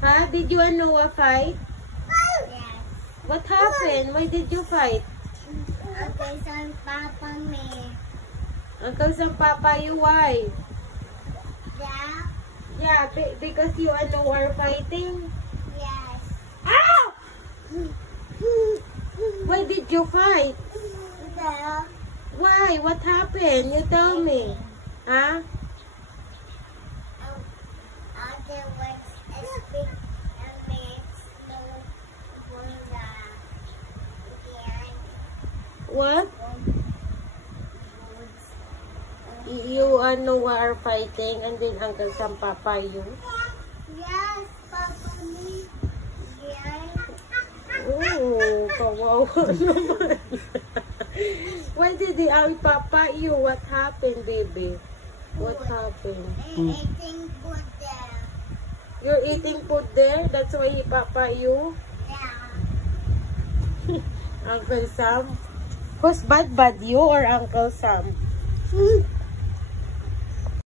Huh? Did you and Noah fight? Yes. What happened? Why did you fight? Uncle Sam Papa me. Uncle and Papa, you why? Yeah. Yeah, because you and Noah are fighting. Yes. Ah! Why did you fight? Yeah. Why? What happened? You tell me. Huh? Other words speak and makes no What? You and Noah are fighting and then Uncle Sam Papa you? Yes, Papa me. Yes. Oh, kawawa naman. Why did the Papa you? What happened, baby? What happened? Eating food there. You're eating food there? That's why he Papa you? Yeah. Uncle Sam? Who's bad, you or Uncle Sam?